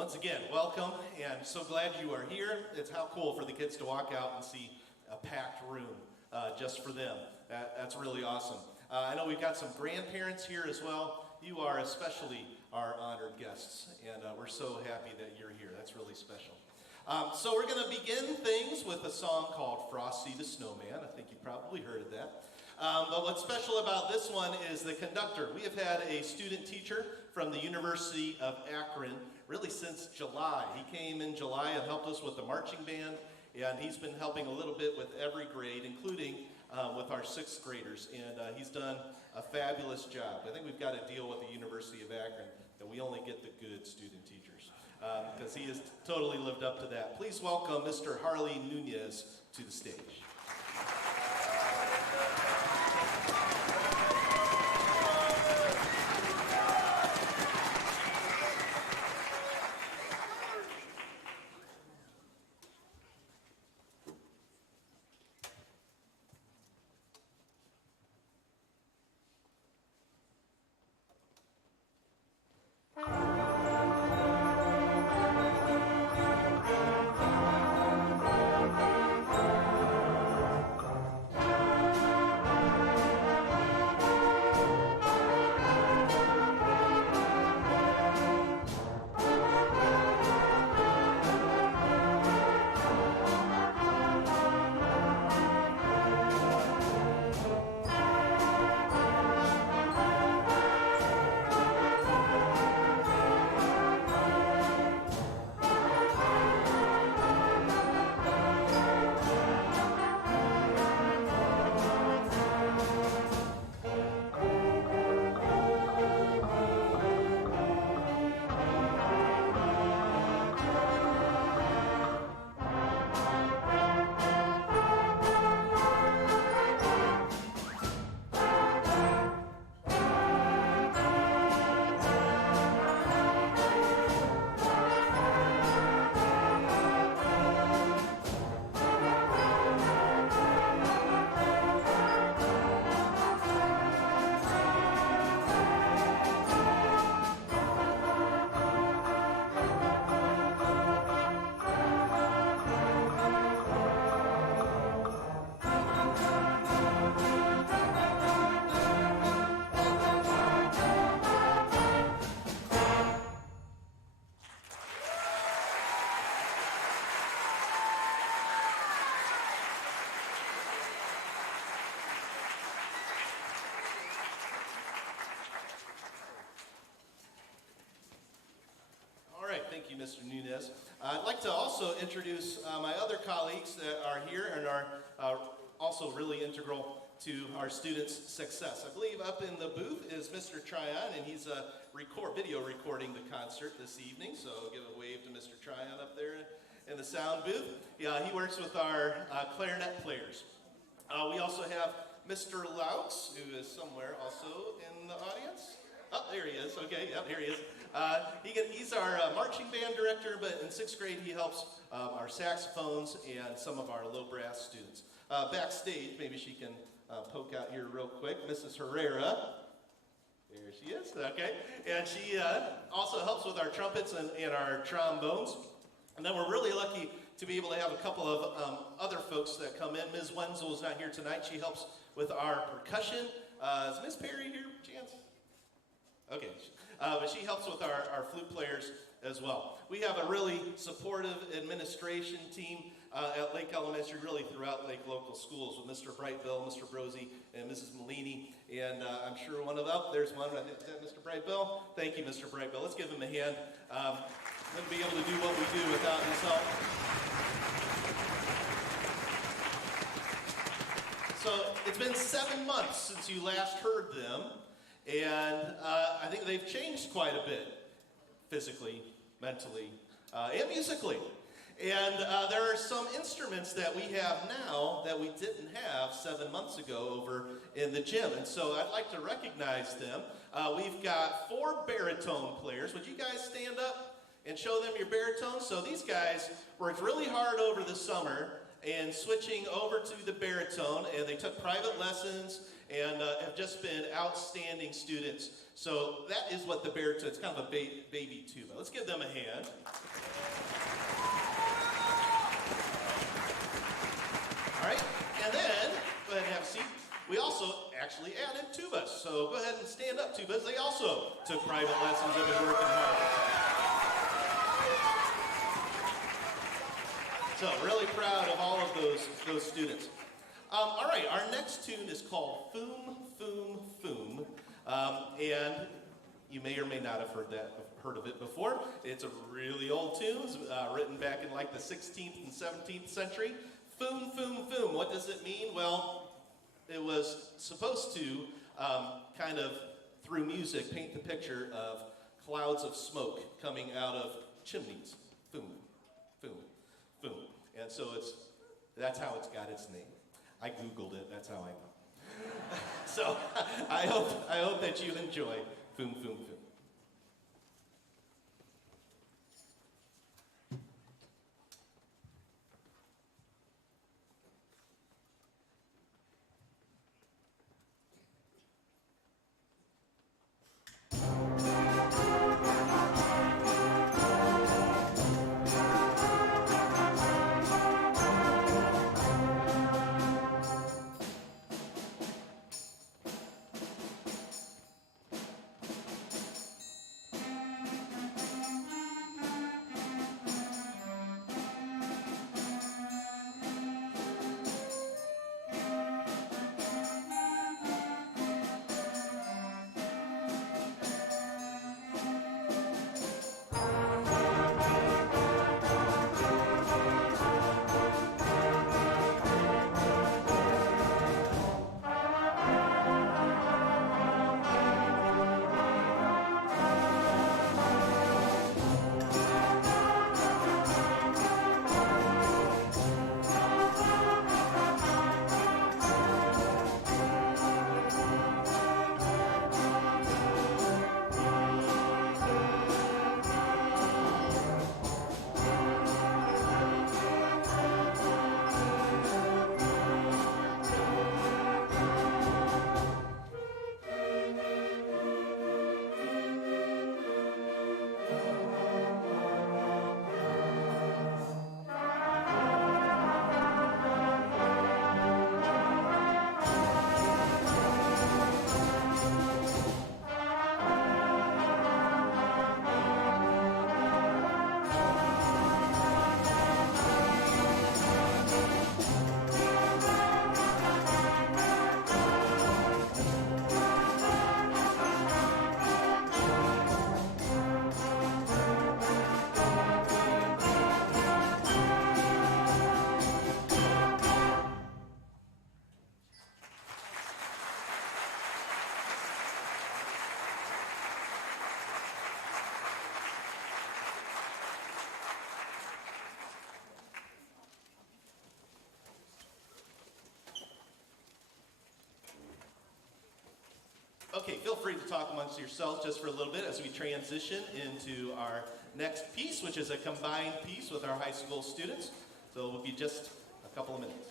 Once again, welcome, and so glad you are here. It's how cool for the kids to walk out and see a packed room just for them. That's really awesome. I know we've got some grandparents here as well. You are especially our honored guests, and we're so happy that you're here. That's really special. So we're going to begin things with a song called Frosty the Snowman. I think you probably heard of that. But what's special about this one is the conductor. We have had a student teacher from the University of Akron really since July. He came in July and helped us with the marching band, and he's been helping a little bit with every grade, including with our sixth graders, and he's done a fabulous job. I think we've got a deal with the University of Akron that we only get the good student teachers, because he has totally lived up to that. Please welcome Mr. Harley Nunez to the stage. Mr. Nunez. I'd like to also introduce my other colleagues that are here and are also really integral to our students' success. I believe up in the booth is Mr. Tryon, and he's video recording the concert this evening, so give a wave to Mr. Tryon up there in the sound booth. Yeah, he works with our clarinet players. We also have Mr. Laux, who is somewhere also in the audience. Oh, there he is. Okay, yep, here he is. He's our marching band director, but in sixth grade he helps our saxophones and some of our low brass students. Backstage, maybe she can poke out here real quick, Mrs. Herrera. There she is, okay. And she also helps with our trumpets and our trombones. And then we're really lucky to be able to have a couple of other folks that come in. Ms. Wenzel is not here tonight. She helps with our percussion. Is Ms. Perry here, chance? Okay, but she helps with our flute players as well. We have a really supportive administration team at Lake Elementary, really throughout Lake local schools, with Mr. Brightbill, Mr. Brosey, and Mrs. Malini. And I'm sure one of them, there's one, is that Mr. Brightbill? Thank you, Mr. Brightbill. Let's give him a hand. Wouldn't be able to do what we do without his help. So it's been 7 months since you last heard them. And I think they've changed quite a bit, physically, mentally, and musically. And there are some instruments that we have now that we didn't have 7 months ago over in the gym. And so I'd like to recognize them. We've got 4 baritone players. Would you guys stand up and show them your baritone? So these guys worked really hard over the summer and switching over to the baritone, and they took private lessons and have just been outstanding students. So that is what the baritone, it's kind of a baby tuba. Let's give them a hand. So go ahead and stand up too, because they also took private lessons and been working hard. So really proud of all of those students. All right, our next tune is called Foom, Foom, Foom. And you may or may not have heard of it before. It's a really old tune. It's written back in like the 16th and 17th century. Foom, Foom, Foom. What does it mean? Well, it was supposed to kind of, through music, paint the picture of clouds of smoke coming out of chimneys. Foom, Foom, Foom. And so that's how it's got its name. I Googled it, that's how I know. So I hope that you enjoy Foom, Foom, Foom. Okay, feel free to talk amongst yourselves just for a little bit as we transition into our next piece, which is a combined piece with our high school students. So it will be just a couple of minutes.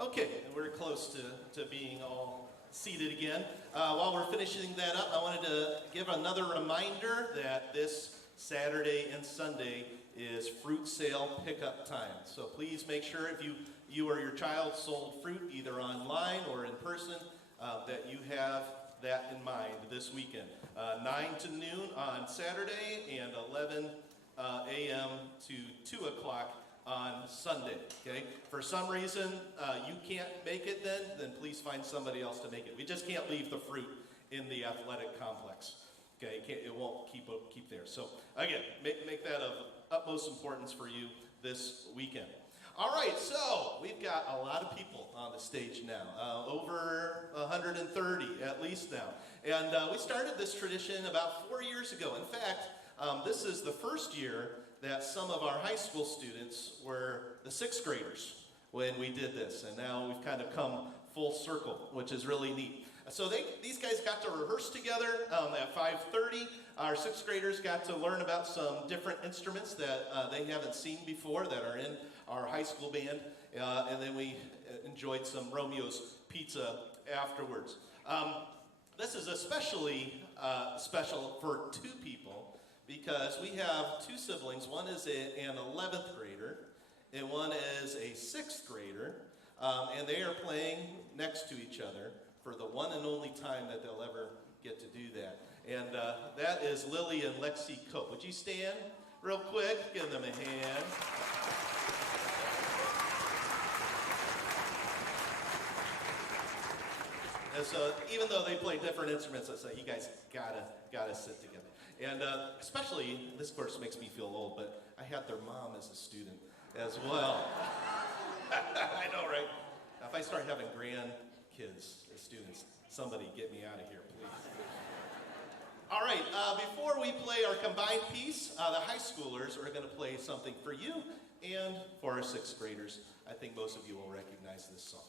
Okay, and we're close to being all seated again. While we're finishing that up, I wanted to give another reminder that this Saturday and Sunday is fruit sale pickup time. So please make sure if you or your child sold fruit either online or in person, that you have that in mind this weekend. 9 to noon on Saturday and 11 a.m. to 2 o'clock on Sunday, okay? For some reason, you can't make it then please find somebody else to make it. We just can't leave the fruit in the athletic complex, okay? It won't keep there. So again, make that of utmost importance for you this weekend. All right, so we've got a lot of people on the stage now, over 130 at least now. And we started this tradition about 4 years ago. In fact, this is the first year that some of our high school students were the sixth graders when we did this. And now we've kind of come full circle, which is really neat. So these guys got to rehearse together at 5:30. Our sixth graders got to learn about some different instruments that they haven't seen before that are in our high school band. And then we enjoyed some Romeo's Pizza afterwards. This is especially special for two people because we have two siblings. One is an 11th grader and one is a 6th grader. And they are playing next to each other for the one and only time that they'll ever get to do that. And that is Lily and Lexi Cope. Would you stand real quick? Give them a hand. And so even though they play different instruments, I say you guys gotta sit together. And especially, this course makes me feel old, but I had their mom as a student as well. I know, right? If I start having grandkids as students, somebody get me out of here, please. All right, before we play our combined piece, the high schoolers are going to play something for you and for our 6th graders. I think most of you will recognize this song.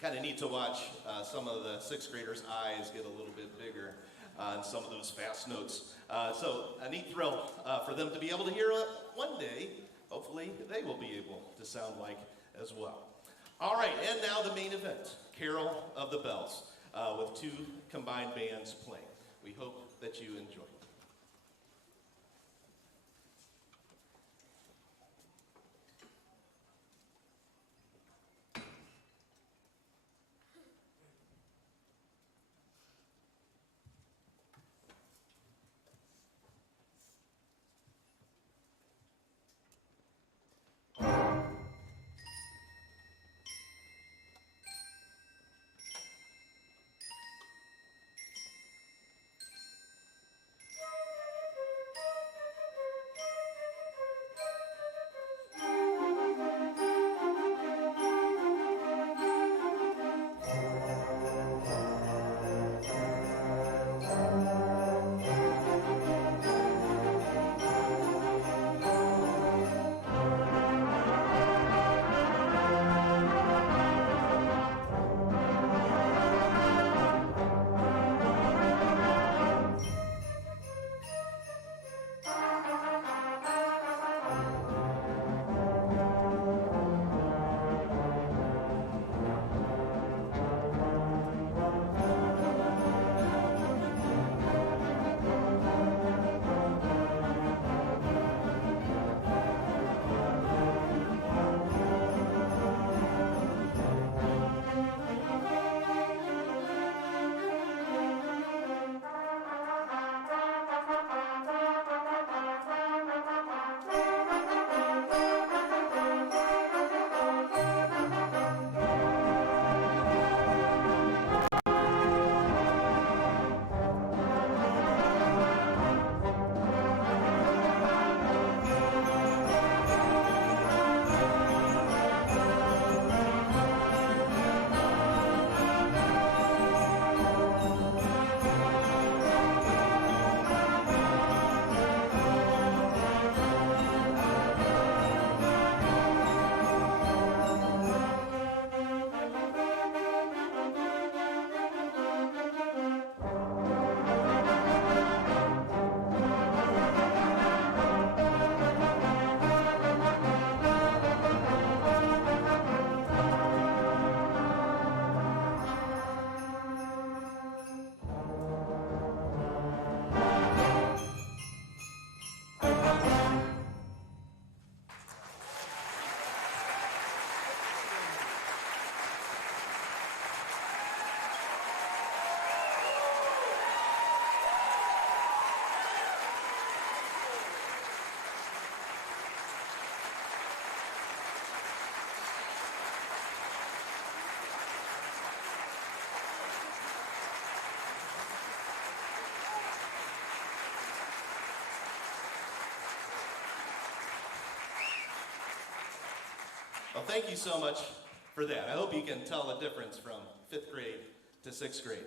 kind of neat to watch some of the sixth graders' eyes get a little bit bigger on some of those fast notes. So a neat thrill for them to be able to hear one day. Hopefully they will be able to sound like as well. All right, and now the main event, Carol of the Bells, with two combined bands playing. We hope that you enjoy. Well, thank you so much for that. I hope you can tell the difference from 5th grade to 6th grade.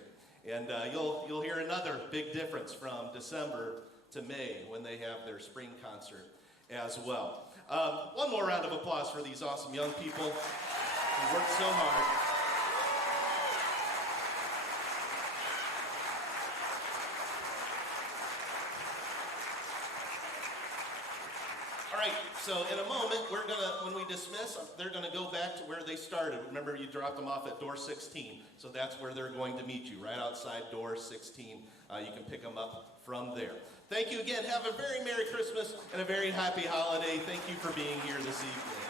And you'll hear another big difference from December to May when they have their spring concert as well. One more round of applause for these awesome young people who worked so hard. So in a moment, when we dismiss, they're gonna go back to where they started. Remember, you dropped them off at door 16. So that's where they're going to meet you, right outside door 16. You can pick them up from there. Thank you again. Have a very Merry Christmas and a very happy holiday. Thank you for being here this evening.